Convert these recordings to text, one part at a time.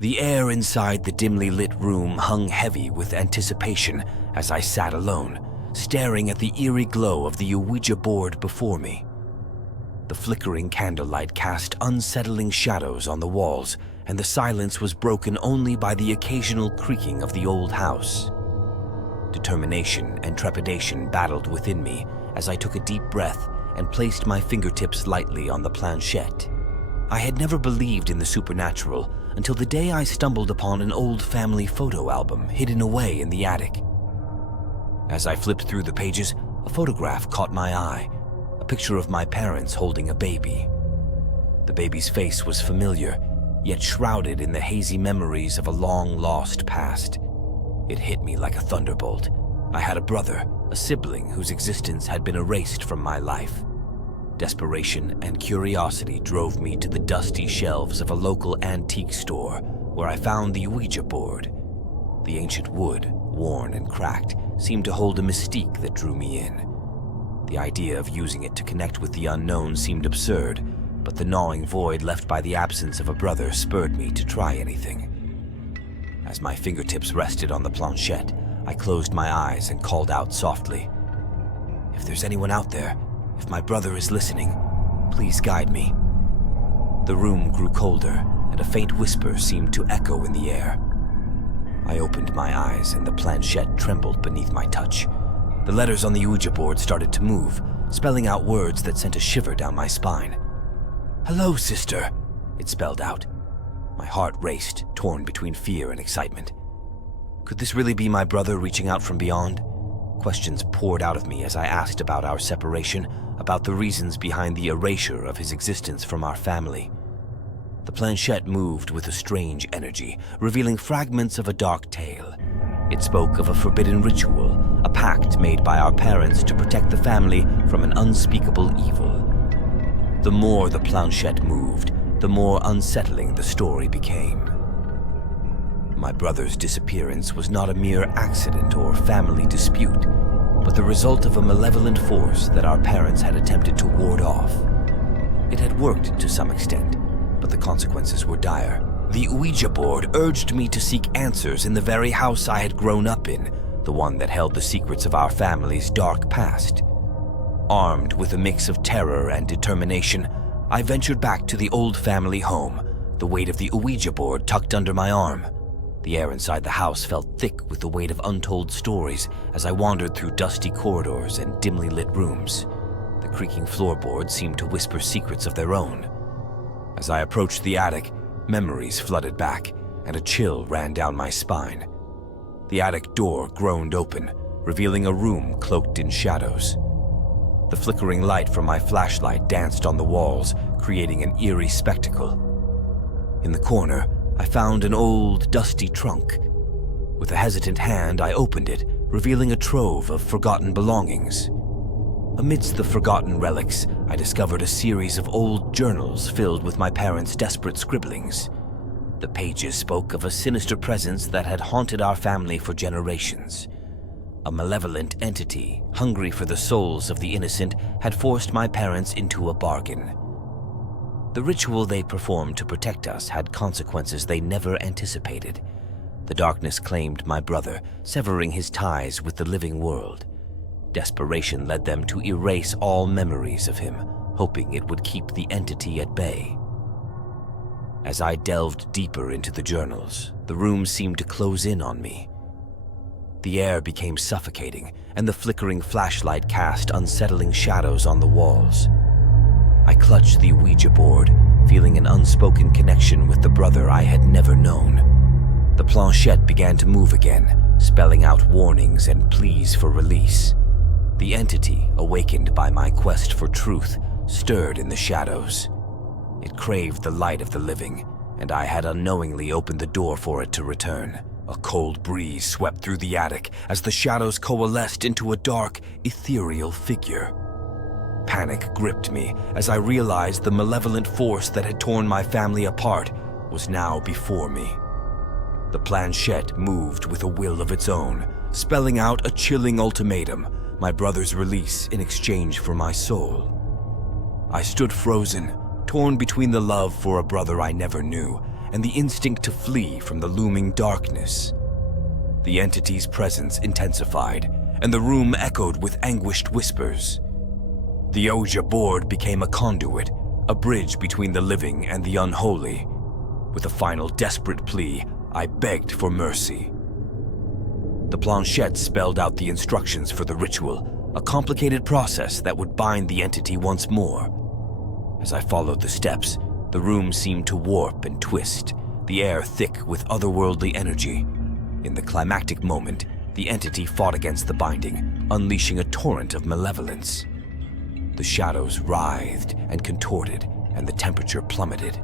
The air inside the dimly lit room hung heavy with anticipation as I sat alone, staring at the eerie glow of the Ouija board before me. The flickering candlelight cast unsettling shadows on the walls, and the silence was broken only by the occasional creaking of the old house. Determination and trepidation battled within me as I took a deep breath and placed my fingertips lightly on the planchette. I had never believed in the supernatural until the day I stumbled upon an old family photo album hidden away in the attic. As I flipped through the pages, a photograph caught my eye, a picture of my parents holding a baby. The baby's face was familiar, yet shrouded in the hazy memories of a long-lost past. It hit me like a thunderbolt. I had a brother, a sibling whose existence had been erased from my life. Desperation and curiosity drove me to the dusty shelves of a local antique store where I found the Ouija board. The ancient wood, worn and cracked, seemed to hold a mystique that drew me in. The idea of using it to connect with the unknown seemed absurd, but the gnawing void left by the absence of a brother spurred me to try anything. As my fingertips rested on the planchette, I closed my eyes and called out softly, "If there's anyone out there, if my brother is listening, please guide me." The room grew colder, and a faint whisper seemed to echo in the air. I opened my eyes, and the planchette trembled beneath my touch. The letters on the Ouija board started to move, spelling out words that sent a shiver down my spine. "Hello, sister," it spelled out. My heart raced, torn between fear and excitement. Could this really be my brother reaching out from beyond? Questions poured out of me as I asked about our separation, about the reasons behind the erasure of his existence from our family. The planchette moved with a strange energy, revealing fragments of a dark tale. It spoke of a forbidden ritual, a pact made by our parents to protect the family from an unspeakable evil. The more the planchette moved, the more unsettling the story became. My brother's disappearance was not a mere accident or family dispute, but the result of a malevolent force that our parents had attempted to ward off. It had worked to some extent, but the consequences were dire. The Ouija board urged me to seek answers in the very house I had grown up in, the one that held the secrets of our family's dark past. Armed with a mix of terror and determination, I ventured back to the old family home, the weight of the Ouija board tucked under my arm. The air inside the house felt thick with the weight of untold stories as I wandered through dusty corridors and dimly lit rooms. The creaking floorboards seemed to whisper secrets of their own. As I approached the attic, memories flooded back, and a chill ran down my spine. The attic door groaned open, revealing a room cloaked in shadows. The flickering light from my flashlight danced on the walls, creating an eerie spectacle. In the corner, I found an old, dusty trunk. With a hesitant hand, I opened it, revealing a trove of forgotten belongings. Amidst the forgotten relics, I discovered a series of old journals filled with my parents' desperate scribblings. The pages spoke of a sinister presence that had haunted our family for generations. A malevolent entity, hungry for the souls of the innocent, had forced my parents into a bargain. The ritual they performed to protect us had consequences they never anticipated. The darkness claimed my brother, severing his ties with the living world. Desperation led them to erase all memories of him, hoping it would keep the entity at bay. As I delved deeper into the journals, the room seemed to close in on me. The air became suffocating, and the flickering flashlight cast unsettling shadows on the walls. I clutched the Ouija board, feeling an unspoken connection with the brother I had never known. The planchette began to move again, spelling out warnings and pleas for release. The entity, awakened by my quest for truth, stirred in the shadows. It craved the light of the living, and I had unknowingly opened the door for it to return. A cold breeze swept through the attic as the shadows coalesced into a dark, ethereal figure. Panic gripped me as I realized the malevolent force that had torn my family apart was now before me. The planchette moved with a will of its own, spelling out a chilling ultimatum, my brother's release in exchange for my soul. I stood frozen, torn between the love for a brother I never knew and the instinct to flee from the looming darkness. The entity's presence intensified, and the room echoed with anguished whispers. The Ouija board became a conduit, a bridge between the living and the unholy. With a final desperate plea, I begged for mercy. The planchette spelled out the instructions for the ritual, a complicated process that would bind the entity once more. As I followed the steps, the room seemed to warp and twist, the air thick with otherworldly energy. In the climactic moment, the entity fought against the binding, unleashing a torrent of malevolence. The shadows writhed and contorted, and the temperature plummeted.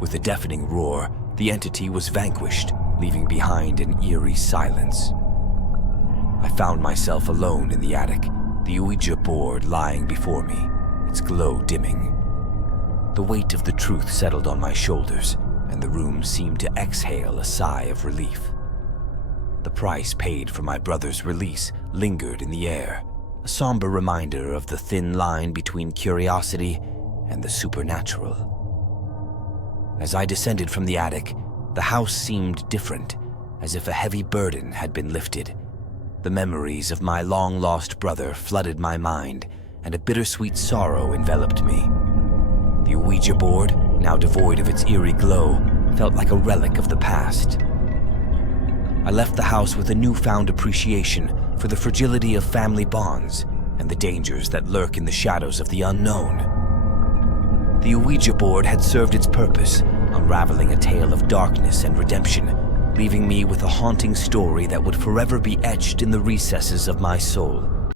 With a deafening roar, the entity was vanquished, leaving behind an eerie silence. I found myself alone in the attic, the Ouija board lying before me, its glow dimming. The weight of the truth settled on my shoulders, and the room seemed to exhale a sigh of relief. The price paid for my brother's release lingered in the air, a somber reminder of the thin line between curiosity and the supernatural. As I descended from the attic, the house seemed different, as if a heavy burden had been lifted. The memories of my long-lost brother flooded my mind, and a bittersweet sorrow enveloped me. The Ouija board, now devoid of its eerie glow, felt like a relic of the past. I left the house with a newfound appreciation for the fragility of family bonds and the dangers that lurk in the shadows of the unknown. The Ouija board had served its purpose, unraveling a tale of darkness and redemption, leaving me with a haunting story that would forever be etched in the recesses of my soul.